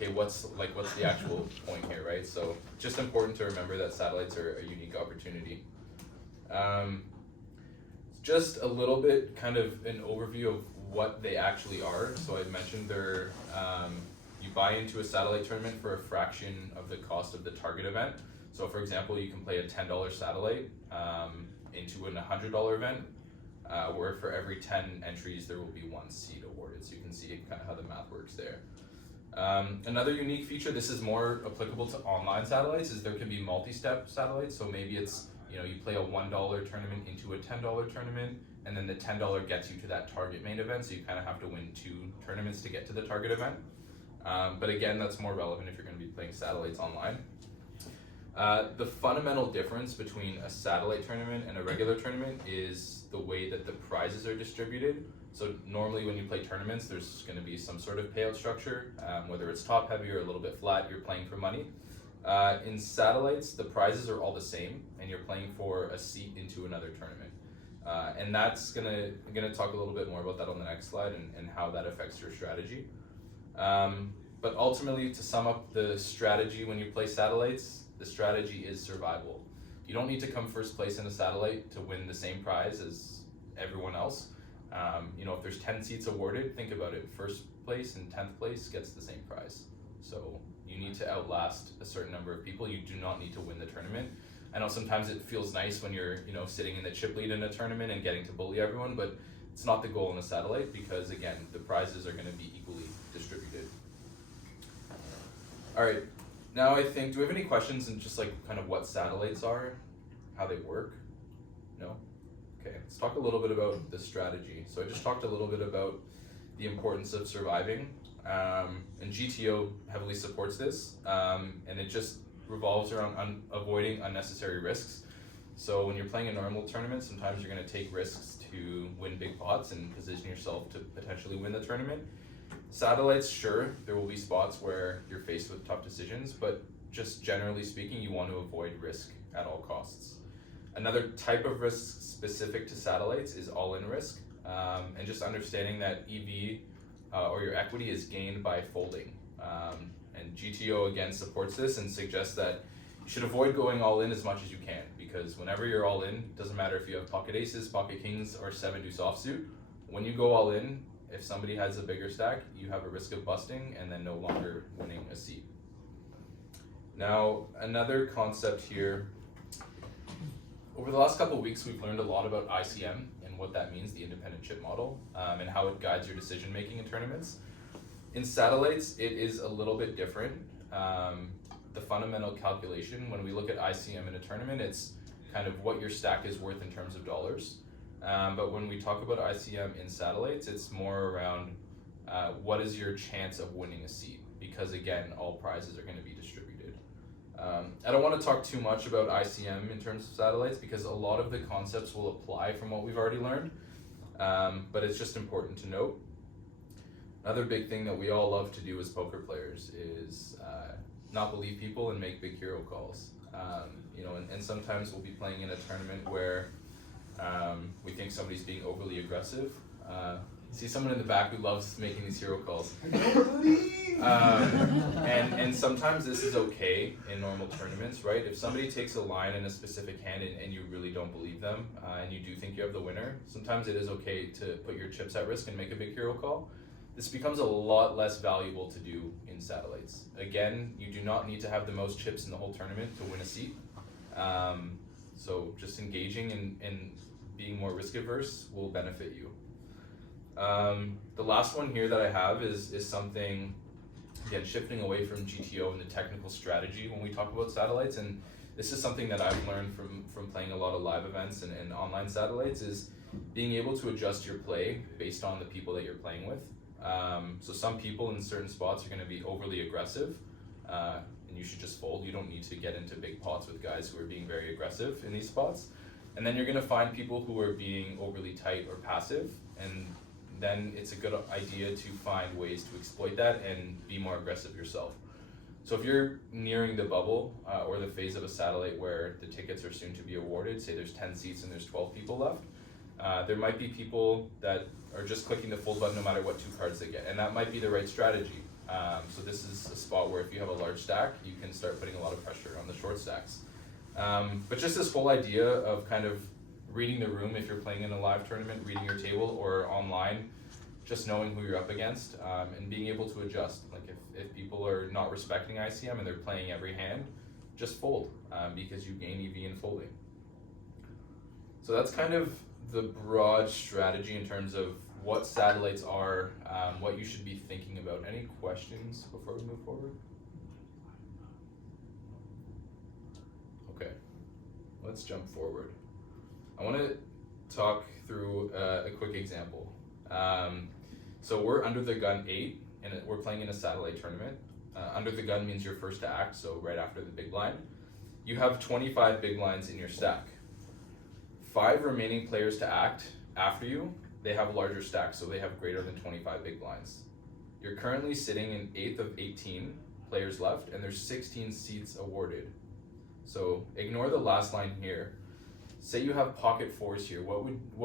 okay, what's the actual point here, right? So just important to remember that satellites are a unique opportunity. Just a little bit kind of an overview of what they actually are. So I mentioned they're, you buy into a satellite tournament for a fraction of the cost of the target event. So for example, you can play a $10 satellite into an $100 event, where for every 10 entries there will be 1 seat awarded. So you can see kind of how the math works there. Another unique feature, this is more applicable to online satellites, is there can be multi-step satellites. So maybe it's, you play a $1 tournament into a $10 tournament, and then the $10 gets you to that target main event, so you kind of have to win 2 tournaments to get to the target event. But again, that's more relevant if you're going to be playing satellites online. The fundamental difference between a satellite tournament and a regular tournament is the way that the prizes are distributed. So normally when you play tournaments, there's going to be some sort of payout structure, whether it's top heavy or a little bit flat, you're playing for money. In satellites, the prizes are all the same, and you're playing for a seat into another tournament. And that's I'm gonna talk a little bit more about that on the next slide and how that affects your strategy. But ultimately, to sum up the strategy when you play satellites, the strategy is survival. You don't need to come first place in a satellite to win the same prize as everyone else. If there's 10 seats awarded, think about it. First place and 10th place gets the same prize. So you need to outlast a certain number of people. You do not need to win the tournament. I know sometimes it feels nice when you're, sitting in the chip lead in a tournament and getting to bully everyone, but it's not the goal in a satellite because, again, the prizes are going to be equally distributed. All right, now I think, do we have any questions on just kind of what satellites are, how they work? No? Okay, let's talk a little bit about the strategy. So I just talked a little bit about the importance of surviving, and GTO heavily supports this, and it just revolves around avoiding unnecessary risks. So when you're playing a normal tournament, sometimes you're going to take risks to win big pots and position yourself to potentially win the tournament. Satellites, sure, there will be spots where you're faced with tough decisions, but just generally speaking, you want to avoid risk at all costs. Another type of risk specific to satellites is all-in risk, and just understanding that EV or your equity is gained by folding. And GTO again supports this and suggests that you should avoid going all in as much as you can, because whenever you're all in, doesn't matter if you have pocket aces, pocket kings, or 7-deuce offsuit, when you go all in, if somebody has a bigger stack, you have a risk of busting and then no longer winning a seat. Now, another concept here, over the last couple of weeks, we've learned a lot about ICM and what that means, the independent chip model, and how it guides your decision making in tournaments. In satellites, it is a little bit different. The fundamental calculation, when we look at ICM in a tournament, it's kind of what your stack is worth in terms of dollars. But when we talk about ICM in satellites, it's more around what is your chance of winning a seat, because again, all prizes are going to be distributed. I don't want to talk too much about ICM in terms of satellites because a lot of the concepts will apply from what we've already learned, but it's just important to note. Another big thing that we all love to do as poker players is not believe people and make big hero calls. And sometimes we'll be playing in a tournament where we think somebody's being overly aggressive. See someone in the back who loves making these hero calls. And sometimes this is okay in normal tournaments, right? If somebody takes a line in a specific hand and you really don't believe them, and you do think you have the winner, sometimes it is okay to put your chips at risk and make a big hero call. This becomes a lot less valuable to do in satellites. Again, you do not need to have the most chips in the whole tournament to win a seat. So just engaging and being more risk averse will benefit you. The last one here that I have is something, again, shifting away from GTO and the technical strategy when we talk about satellites. And this is something that I've learned from playing a lot of live events and online satellites, is being able to adjust your play based on the people that you're playing with. So some people in certain spots are going to be overly aggressive, and you should just fold. You don't need to get into big pots with guys who are being very aggressive in these spots. And then you're going to find people who are being overly tight or passive, and then it's a good idea to find ways to exploit that and be more aggressive yourself. So if you're nearing the bubble or the phase of a satellite where the tickets are soon to be awarded, say there's 10 seats and there's 12 people left, there might be people that are just clicking the fold button no matter what 2 cards they get, and that might be the right strategy. So this is a spot where if you have a large stack, you can start putting a lot of pressure on the short stacks. But just this whole idea of kind of reading the room if you're playing in a live tournament, reading your table, or online, just knowing who you're up against, and being able to adjust. Like if people are not respecting ICM and they're playing every hand, just fold, because you gain EV in folding. So that's kind of the broad strategy in terms of what satellites are, what you should be thinking about. Any questions before we move forward? Okay, let's jump forward. I want to talk through a quick example. So we're under the gun 8, and we're playing in a satellite tournament. Under the gun means you're first to act, so right after the big blind. You have 25 big blinds in your stack. 5 remaining players to act after you, they have larger stacks, so they have greater than 25 big blinds. You're currently sitting in 8th of 18 players left, and there's 16 seats awarded. So ignore the last line here. Say you have pocket 4s here, what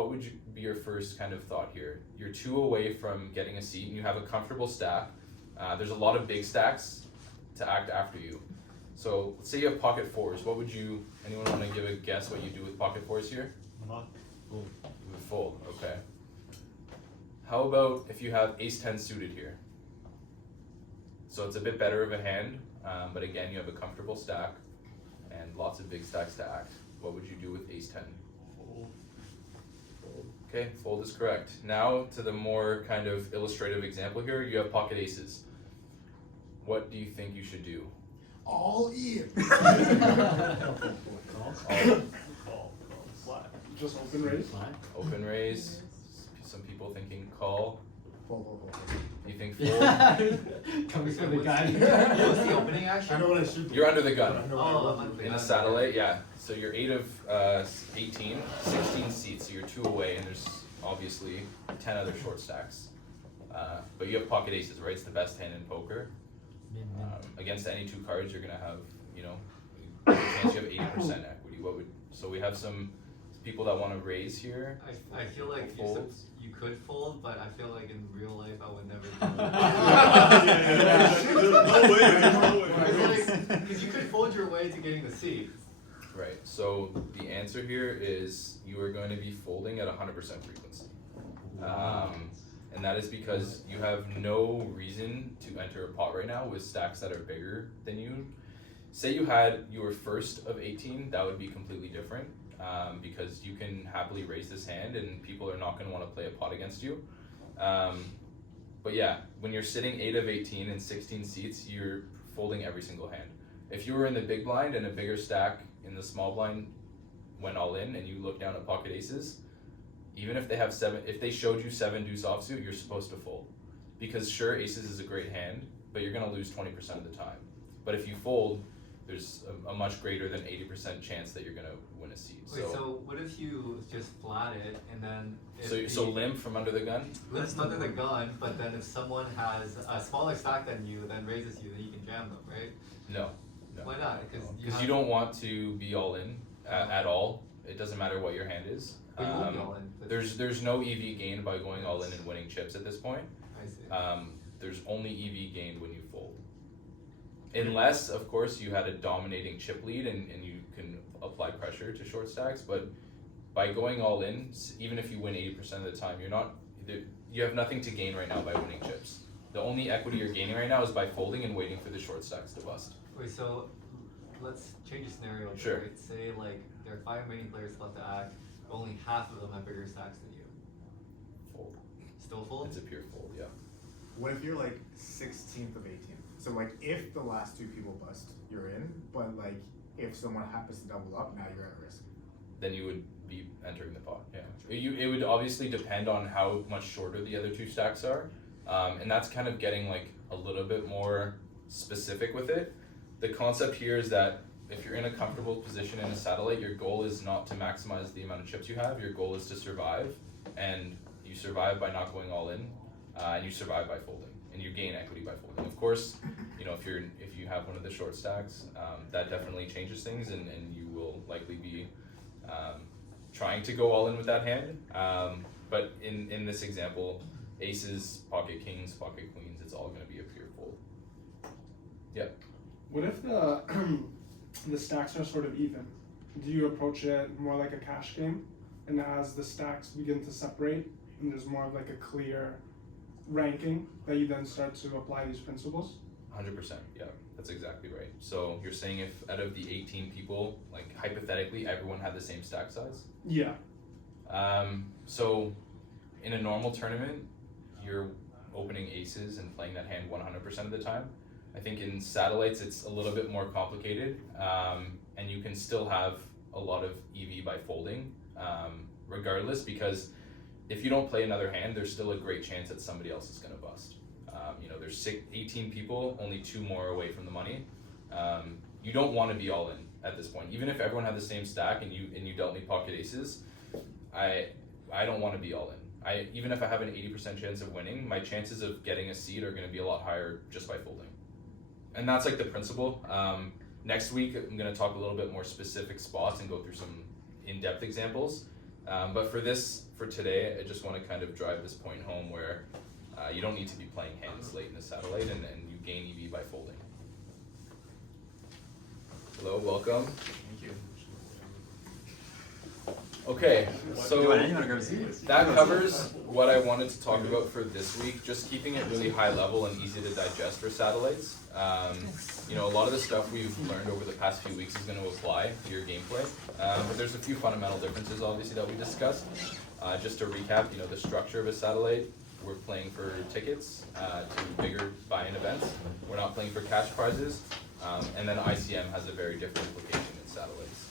would be your first kind of thought here? You're 2 away from getting a seat, and you have a comfortable stack. There's a lot of big stacks to act after you. So let's say you have pocket 4s. Anyone want to give a guess what you do with pocket 4s here? Fold. You would fold, okay. How about if you have ace-10 suited here? So it's a bit better of a hand, but again, you have a comfortable stack and lots of big stacks to act. What would you do with ace-10? Fold. Okay, fold is correct. Now to the more kind of illustrative example here, you have pocket aces. What do you think you should do? All in. Call. Flat. Just open raise. Open raise. Some people thinking call. Fold. You think fold? Coming from the guy. What's the opening action? I know what I should do. You're under the gun. I know Oh, what I should In a satellite, yeah. So you're 8 of 18, 16 seats, so you're 2 away, and there's obviously 10 other short stacks. But you have pocket aces, right? It's the best hand in poker. Against any 2 cards, you're gonna have, there's a chance you have 80% equity. So we have some people that want to raise here. I feel like you could fold, but I feel like in real life I would never fold. Because you could fold your way to getting the seat. Right. So the answer here is you are going to be folding at 100% frequency. And that is because you have no reason to enter a pot right now with stacks that are bigger than you. Say you were first of 18, that would be completely different, because you can happily raise this hand and people are not going to want to play a pot against you. But yeah, when you're sitting 8 of 18 and 16 seats, you're folding every single hand. If you were in the big blind and a bigger stack in the small blind went all in and you look down at pocket aces, even if they showed you 7 deuce offsuit, you're supposed to fold. Because sure, aces is a great hand, but you're gonna lose 20% of the time. But if you fold, there's a much greater than 80% chance that you're gonna win a seat. Wait, so what if you just flat it and then So limp from under the gun? limps under the gun, but then if someone has a smaller stack than you, then raises you, then you can jam them, right? No. Why not? Because you don't want to be all in at all. It doesn't matter what your hand is. But you won't be all in. There's no EV gained by going all in and winning chips at this point. I see. There's only EV gained when you fold. Unless, of course, you had a dominating chip lead and you can apply pressure to short stacks, but by going all in, even if you win 80% of the time, you have nothing to gain right now by winning chips. The only equity you're gaining right now is by folding and waiting for the short stacks to bust. Wait, so let's change the scenario. Sure. Right? Say there are 5 remaining players left to act, only half of them have bigger stacks than you. Fold. Still fold? It's a pure fold, yeah. What if you're like 16th of 18? So like if the last 2 people bust, you're in, but like if someone happens to double up, now you're at risk. Then you would be entering the pot, yeah. It would obviously depend on how much shorter the other 2 stacks are, and that's kind of getting like a little bit more specific with it. The concept here is that if you're in a comfortable position in a satellite, your goal is not to maximize the amount of chips you have. Your goal is to survive, and you survive by not going all in, and you survive by folding, and you gain equity by folding. Of course, if you have one of the short stacks, that definitely changes things, and you will likely be trying to go all in with that hand. But in this example, aces, pocket kings, pocket queens, it's all going to be a pure fold. Yeah. What if the stacks are sort of even? Do you approach it more like a cash game, and as the stacks begin to separate, and there's more of like a clear ranking, that you then start to apply these principles? 100%, yeah, that's exactly right. So you're saying if out of the 18 people, like hypothetically, everyone had the same stack size? Yeah. So in a normal tournament, you're opening aces and playing that hand 100% of the time. I think in satellites, it's a little bit more complicated, and you can still have a lot of EV by folding, regardless, because if you don't play another hand, there's still a great chance that somebody else is going to bust. There's 18 people, only 2 more away from the money. You don't want to be all in at this point. Even if everyone had the same stack and you dealt me pocket aces, I don't want to be all in. Even if I have an 80% chance of winning, my chances of getting a seed are going to be a lot higher just by folding. And that's like the principle. Next week, I'm going to talk a little bit more specific spots and go through some in-depth examples. But for today, I just want to kind of drive this point home where you don't need to be playing hands late in the satellite, and you gain EV by folding. Hello, welcome. Thank you. Okay, so that that covers what I wanted to talk about for this week, just keeping it really high level and easy to digest for satellites. A lot of the stuff we've learned over the past few weeks is going to apply to your gameplay, but there's a few fundamental differences obviously that we discussed. Just to recap, the structure of a satellite, we're playing for tickets to bigger buy-in events. We're not playing for cash prizes, and then ICM has a very different implication in satellites.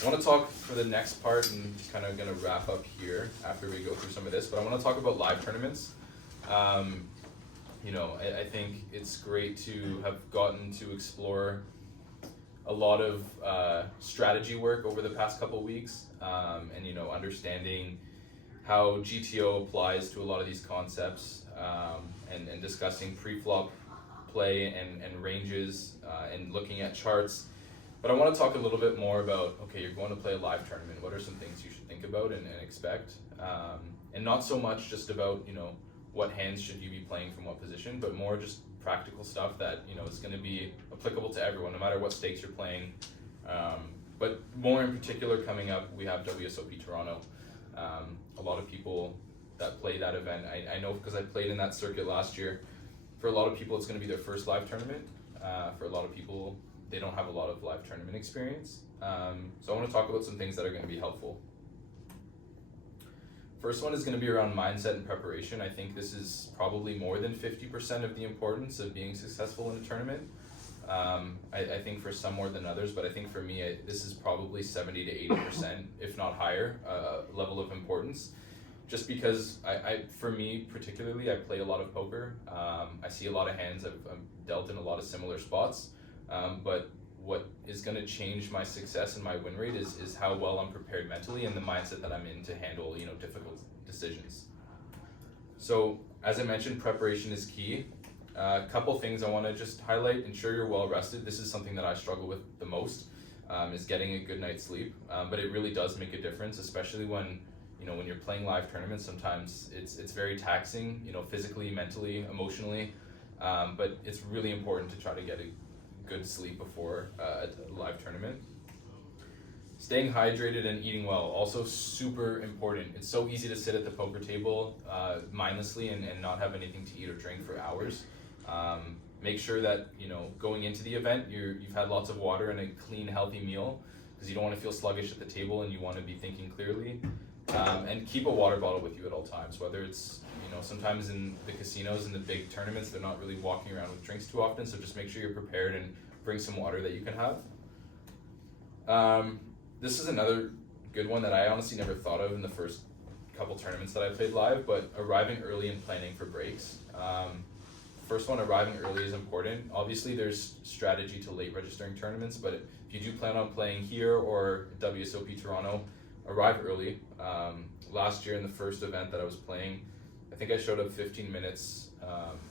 I want to talk for the next part, and kind of going to wrap up here after we go through some of this, but I want to talk about live tournaments. I think it's great to have gotten to explore a lot of strategy work over the past couple of weeks, and understanding how GTO applies to a lot of these concepts, and discussing pre-flop play and ranges, and looking at charts. But I want to talk a little bit more about, okay, you're going to play a live tournament. What are some things you should think about and expect? And not so much just about, what hands should you be playing from what position, but more just practical stuff that, is going to be applicable to everyone, no matter what stakes you're playing. But more in particular, coming up, we have WSOP Toronto. A lot of people that play that event, I know because I played in that circuit last year. For a lot of people, it's going to be their first live tournament. For a lot of people, they don't have a lot of live tournament experience. So I want to talk about some things that are going to be helpful. First one is going to be around mindset and preparation. I think this is probably more than 50% of the importance of being successful in a tournament. I think for some more than others, but I think for me, this is probably 70 to 80%, if not higher, level of importance. Just because for me particularly, I play a lot of poker. I see a lot of hands. I've dealt in a lot of similar spots. But what is going to change my success and my win rate is how well I'm prepared mentally and the mindset that I'm in to handle difficult decisions. So as I mentioned, preparation is key. A couple things I want to just highlight. Ensure you're well rested. This is something that I struggle with the most, is getting a good night's sleep. But it really does make a difference, especially when when you're playing live tournaments. Sometimes it's very taxing, physically, mentally, emotionally. But it's really important to try to get a good sleep before a live tournament. Staying hydrated and eating well, also super important. It's so easy to sit at the poker table mindlessly and not have anything to eat or drink for hours. Make sure that going into the event you've had lots of water and a clean, healthy meal, because you don't want to feel sluggish at the table and you want to be thinking clearly. And keep a water bottle with you at all times, whether it's sometimes in the casinos and the big tournaments, they're not really walking around with drinks too often, so just make sure you're prepared and bring some water that you can have. This is another good one that I honestly never thought of in the first couple tournaments that I played live, but arriving early and planning for breaks. First one, arriving early is important. Obviously, there's strategy to late registering tournaments, but if you do plan on playing here or WSOP Toronto, arrive early. Last year in the first event that I was playing, I think I showed up 15 minutes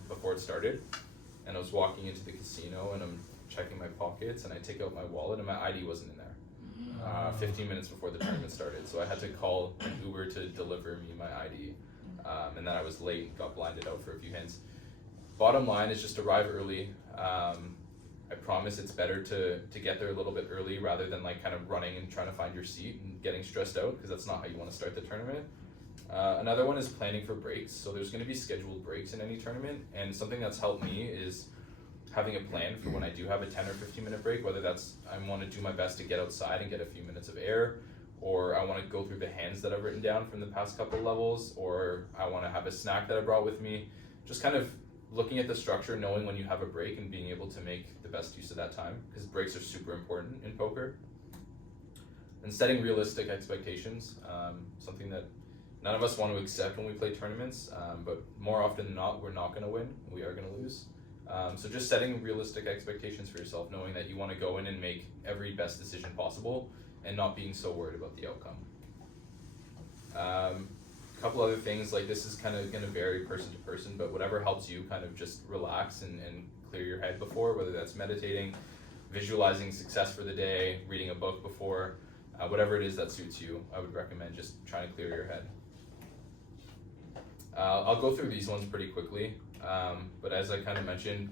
before it started, and I was walking into the casino and I'm checking my pockets and I take out my wallet and my ID wasn't in there. 15 minutes before the tournament started, so I had to call an Uber to deliver me my ID, and then I was late and got blinded out for a few hands. bottom line is just arrive early. I promise it's better to get there a little bit early rather than like kind of running and trying to find your seat and getting stressed out, because that's not how you want to start the tournament. Another one is planning for breaks. So there's going to be scheduled breaks in any tournament, and something that's helped me is having a plan for when I do have a 10 or 15 minute break, whether that's I want to do my best to get outside and get a few minutes of air, or I want to go through the hands that I've written down from the past couple levels, or I want to have a snack that I brought with me. Just kind of looking at the structure, knowing when you have a break and being able to make the best use of that time, because breaks are super important in poker. And setting realistic expectations, something that none of us want to accept when we play tournaments, but more often than not, we're not going to win, we are going to lose. So just setting realistic expectations for yourself, knowing that you want to go in and make every best decision possible and not being so worried about the outcome. A couple other things, like this is kind of going to vary person to person, but whatever helps you kind of just relax and clear your head before, whether that's meditating, visualizing success for the day, reading a book before, whatever it is that suits you, I would recommend just trying to clear your head. I'll go through these ones pretty quickly, but as I kind of mentioned,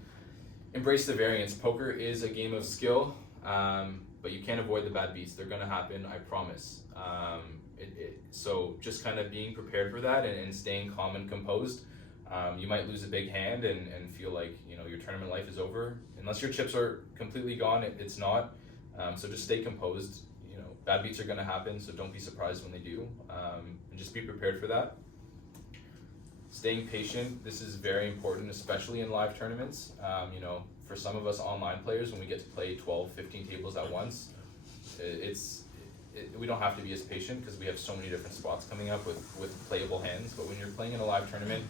embrace the variance. Poker is a game of skill, but you can't avoid the bad beats. They're going to happen, I promise. So just kind of being prepared for that and staying calm and composed. You might lose a big hand and feel like your tournament life is over. Unless your chips are completely gone, it's not. So just stay composed. Bad beats are going to happen, so don't be surprised when they do, and just be prepared for that. Staying patient, this is very important, especially in live tournaments. For some of us online players, when we get to play 12, 15 tables at once, we don't have to be as patient because we have so many different spots coming up with playable hands. But when you're playing in a live tournament,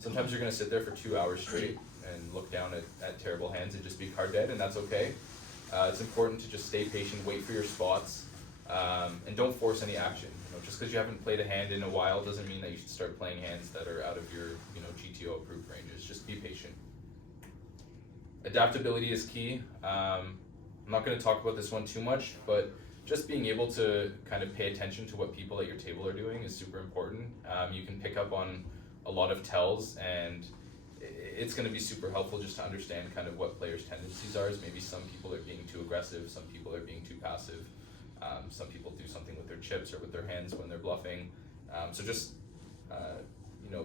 sometimes you're going to sit there for 2 hours straight and look down at terrible hands and just be card dead, and that's okay. It's important to just stay patient, wait for your spots, and don't force any action. Just because you haven't played a hand in a while doesn't mean that you should start playing hands that are out of your GTO approved ranges. Just be patient. Adaptability is key. I'm not going to talk about this one too much, but just being able to kind of pay attention to what people at your table are doing is super important. You can pick up on a lot of tells, and it's going to be super helpful just to understand kind of what players' tendencies are. Maybe some people are being too aggressive, some people are being too passive, some people do something with their chips or with their hands when they're bluffing. So just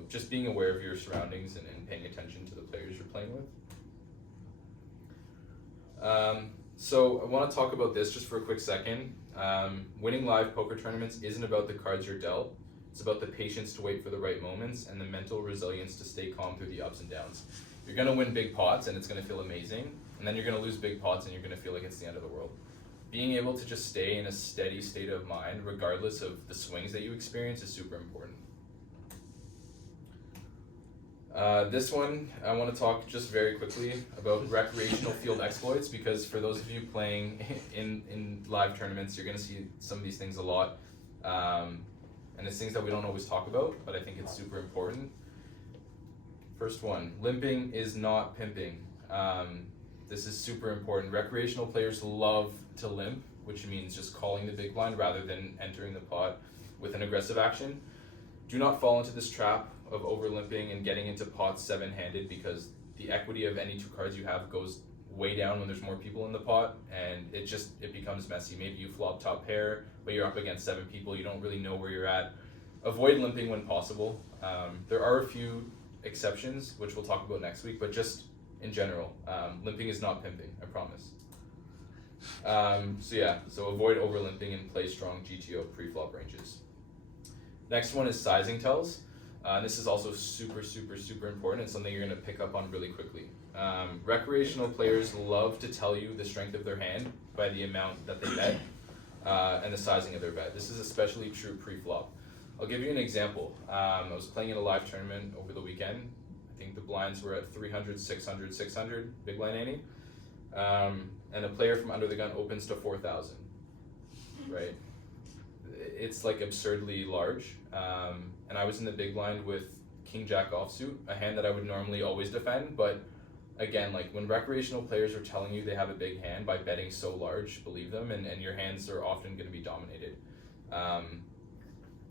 just being aware of your surroundings and paying attention to the players you're playing with. So I want to talk about this just for a quick second. Winning live poker tournaments isn't about the cards you're dealt. It's about the patience to wait for the right moments and the mental resilience to stay calm through the ups and downs. You're going to win big pots and it's going to feel amazing, and then you're going to lose big pots and you're going to feel like it's the end of the world. Being able to just stay in a steady state of mind regardless of the swings that you experience is super important. This one, I want to talk just very quickly about recreational field exploits, because for those of you playing in live tournaments, you're going to see some of these things a lot. And it's things that we don't always talk about, but I think it's super important. First one, limping is not pimping. This is super important. Recreational players love to limp, which means just calling the big blind rather than entering the pot with an aggressive action. Do not fall into this trap of over limping and getting into pots 7-handed, because the equity of any 2 cards you have goes way down when there's more people in the pot, and it becomes messy. Maybe you flop top pair, but you're up against 7 people, you don't really know where you're at. Avoid limping when possible. There are a few exceptions, which we'll talk about next week, but just in general, limping is not pimping, I promise. So avoid over limping and play strong GTO pre-flop ranges. Next one is sizing tells. This is also super, super, super important. It's something you're going to pick up on really quickly. Recreational players love to tell you the strength of their hand by the amount that they bet and the sizing of their bet. This is especially true pre-flop. I'll give you an example. I was playing in a live tournament over the weekend. I think the blinds were at 300, 600, 600, big blind ante. And a player from under the gun opens to 4,000, right? It's like absurdly large. And I was in the big blind with King Jack offsuit, a hand that I would normally always defend, but again, like when recreational players are telling you they have a big hand by betting so large, believe them, and your hands are often going to be dominated.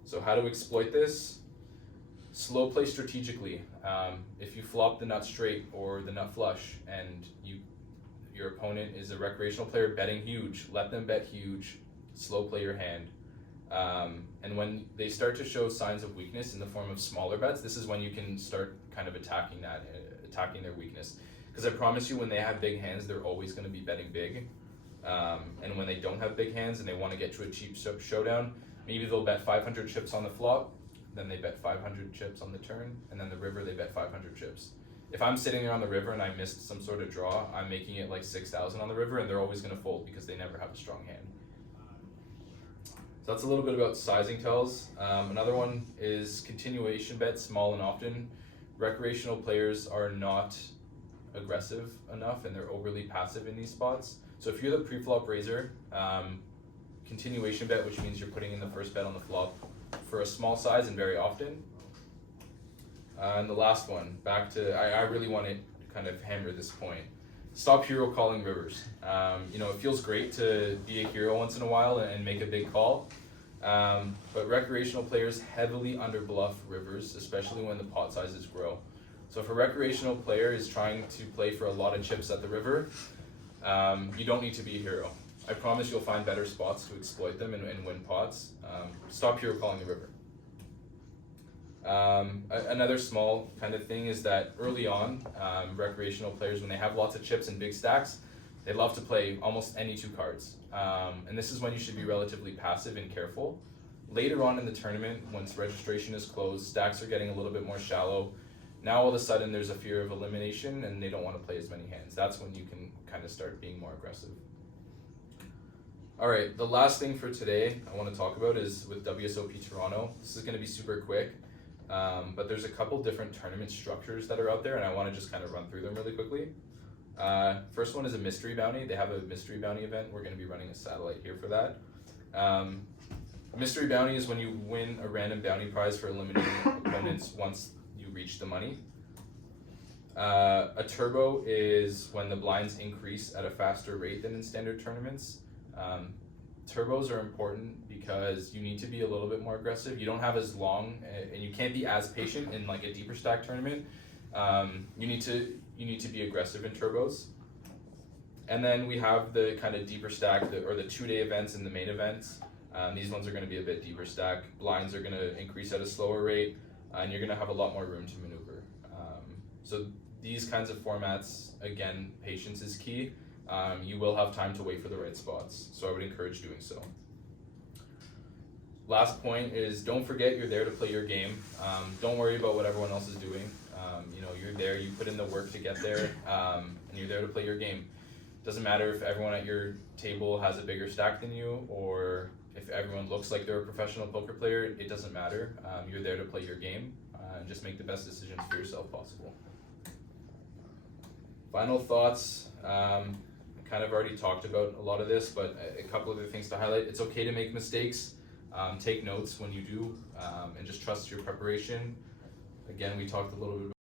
So how to exploit this? Slow play strategically. If you flop the nut straight or the nut flush and your opponent is a recreational player betting huge, let them bet huge, slow play your hand. And when they start to show signs of weakness in the form of smaller bets, this is when you can start kind of attacking their weakness. Because I promise you, when they have big hands, they're always going to be betting big. And when they don't have big hands and they want to get to a cheap showdown, maybe they'll bet 500 chips on the flop, then they bet 500 chips on the turn, and then the river they bet 500 chips. If I'm sitting there on the river and I missed some sort of draw, I'm making it like 6,000 on the river, and they're always going to fold because they never have a strong hand. So that's a little bit about sizing tells. Another one is continuation bets, small and often. Recreational players are not aggressive enough and they're overly passive in these spots. So if you're the pre-flop raiser, continuation bet, which means you're putting in the first bet on the flop for a small size and very often. And the last one, back to, I really want to kind of hammer this point. Stop hero calling rivers. It feels great to be a hero once in a while and make a big call. But recreational players heavily underbluff rivers, especially when the pot sizes grow. So if a recreational player is trying to play for a lot of chips at the river, you don't need to be a hero. I promise you'll find better spots to exploit them and win pots. Stop hero calling the river. Another small kind of thing is that early on, recreational players, when they have lots of chips and big stacks, they love to play almost any two cards. And this is when you should be relatively passive and careful. Later on in the tournament, once registration is closed, stacks are getting a little bit more shallow. Now all of a sudden there's a fear of elimination and they don't want to play as many hands. That's when you can kind of start being more aggressive. All right, the last thing for today I want to talk about is with WSOP Toronto. This is going to be super quick, but there's a couple different tournament structures that are out there and I want to just kind of run through them really quickly. First one is a mystery bounty. They have a mystery bounty event. We're going to be running a satellite here for that. Mystery bounty is when you win a random bounty prize for eliminating opponents once you reach the money. A turbo is when the blinds increase at a faster rate than in standard tournaments. Turbos are important because you need to be a little bit more aggressive. You don't have as long, and you can't be as patient in like a deeper stack tournament. You need to be aggressive in turbos. And then we have the kind of deeper stack, or the 2-day events and the main events. These ones are going to be a bit deeper stack. Blinds are going to increase at a slower rate, and you're going to have a lot more room to maneuver. So these kinds of formats, again, patience is key. You will have time to wait for the right spots, so I would encourage doing so. Last point is, don't forget you're there to play your game. Don't worry about what everyone else is doing. You're there, you put in the work to get there, and you're there to play your game. Doesn't matter if everyone at your table has a bigger stack than you, or if everyone looks like they're a professional poker player, it doesn't matter. You're there to play your game, and just make the best decisions for yourself possible. Final thoughts. Kind of already talked about a lot of this, but a couple other things to highlight. It's okay to make mistakes. Take notes when you do, and just trust your preparation. Again, we talked a little bit